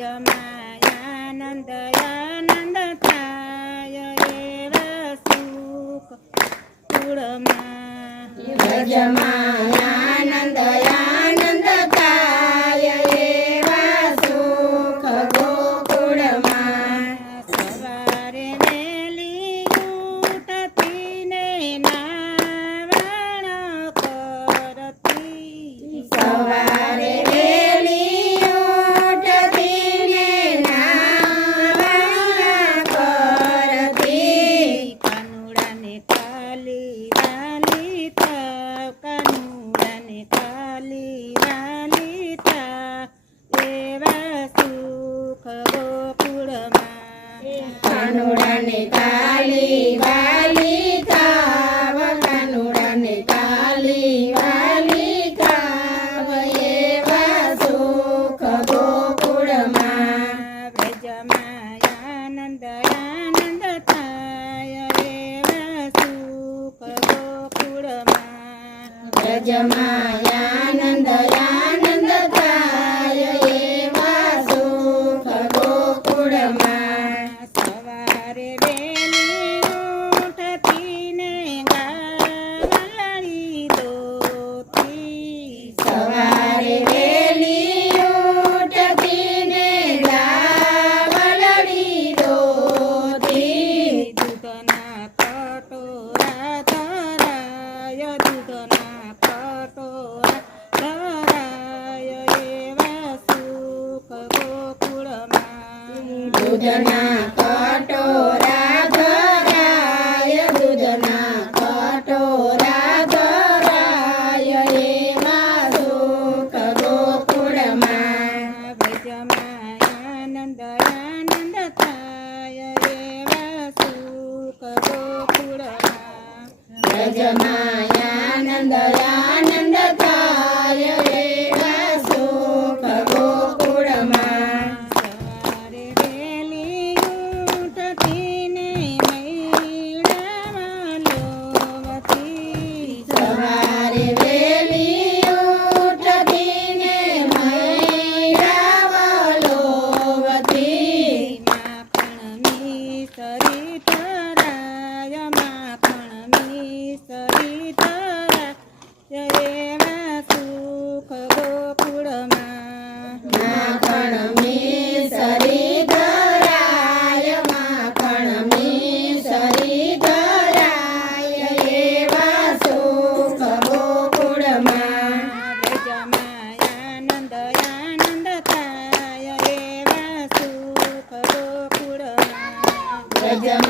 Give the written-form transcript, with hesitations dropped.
વ્રજમાયાનંદ આનંદ થાય એવા સુખ કુળમાં વ્રજમાયાનંદ આનંદ થાય એવા સુખ ગોકુળમાં સવારે વહેલી ઉઠતી ને નાવણ કરતી સવારે વેલી ઉઠતી ને નાવણ કરતી કાનુડાને કાલી વાલી થાવ કાનુડાને કાલી વાલી થાવ એવા સુખ ગોકુળમાં કાનુડાને કાલી વાલી થાવ કાનુડાને કાલી વાલી થાવ એવા સુખ ગોકુળમાં વ્રજમાયાનંદ આનંદ થાય એવા સુખ ગોકુળમાં વ્રજમાયાનંદ આનંદ થાય એવા સુખ ગોકુળમાં સવારે વહેલી ઉઠતી ને ગાવલડી દોતી સવારે વેલી ઉઠતી ને ગાવલડી દોતી દૂધના કટોરા ધરાય દૂધના કટોરા ધરાય એવા સુખ ગોકુળમાં દૂધના કટોરા ધરાય દૂધના કટોરા ધરાય એવા સુખ ગોકુળમાં વ્રજમાયાનંદ આનંદ થાય એવા સુખ ગોકુળમાં વ્રજમાયાનંદ આનંદ થાય એવા સુખ ગોકુળમાં સવારે વહેલી ઉઠતી ને મૈડામાં લોવતી સવારે વેલી ઉઠતી ને મૈરાવલોવતી માખણની સરી ધરાય માખણની સરી ધરાય એવા સુખ ગોકુળમાં માખણ મિસરી ધરાય માખણ મિસરી ધરાય એવા સુખ ગોકુળમાં વ્રજમાયાનંદ આનંદ થાય એવા સુખ ગોકુળમાં વ્રજમાયાનંદ